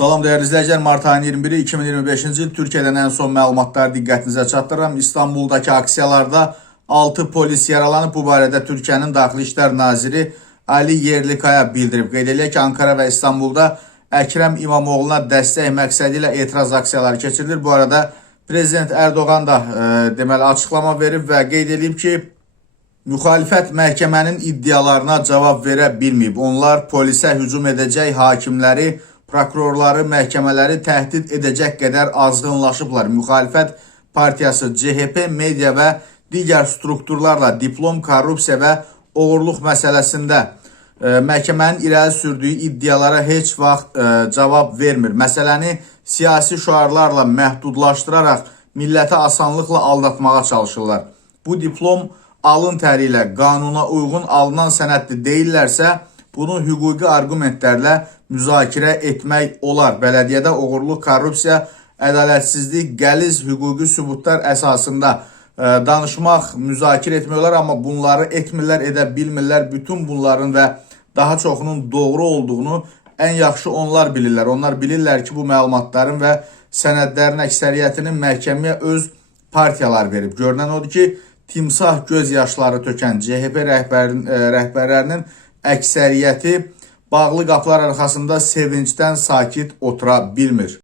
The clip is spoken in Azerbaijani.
Salam dəyərli izləyicilər, mart ayının 21-i 2025-ci il Türkiyədən ən son məlumatları diqqətinizə çatdırıram. İstanbuldakı aksiyalarda 6 polis yaralanıb. Bu barədə Türkiyənin Daxili İşlər Naziri Ali Yerlikaya bildirib. Qeyd edək ki, Ankara və İstanbulda Əkrəm İmamoğlu'na dəstək məqsədi ilə etiraz aksiyaları keçirilir. Bu arada Prezident Erdoğan da deməli açıqlama verib və qeyd edib ki, müxalifət məhkəmənin iddialarına cavab verə bilməyib. Onlar polisə hücum edəcək, hakimləri, prokurorları, məhkəmələri təhdid edəcək qədər azğınlaşıblar. Müxalifət partiyası CHP media və digər strukturlarla diplom, korrupsiya və oğurluq məsələsində məhkəmənin irəli sürdüyü iddialara heç vaxt cavab vermir. Məsələni siyasi şüarlarla məhdudlaşdıraraq milləti asanlıqla aldatmağa çalışırlar. Bu diplom alın təri ilə qanuna uyğun alınan sənədli deyillərsə, bunu hüquqi argumentlərlə müzakirə etmək olar. Bələdiyyədə oğurluq, korrupsiya, ədalətsizlik, qəliz hüquqi sübutlar əsasında danışmaq, müzakirə etmək olar, amma bunları etmirlər, edə bilmirlər. Bütün bunların və daha çoxunun doğru olduğunu ən yaxşı onlar bilirlər. Onlar bilirlər ki, bu məlumatların və sənədlərin əksəriyyətinin məhkəməyə öz partiyalar verib. Görünən odur ki, timsah göz yaşları tökən CHP rəhbərlərinin əksəriyyəti bağlı qapılar arxasında sevincdən sakit otura bilmir.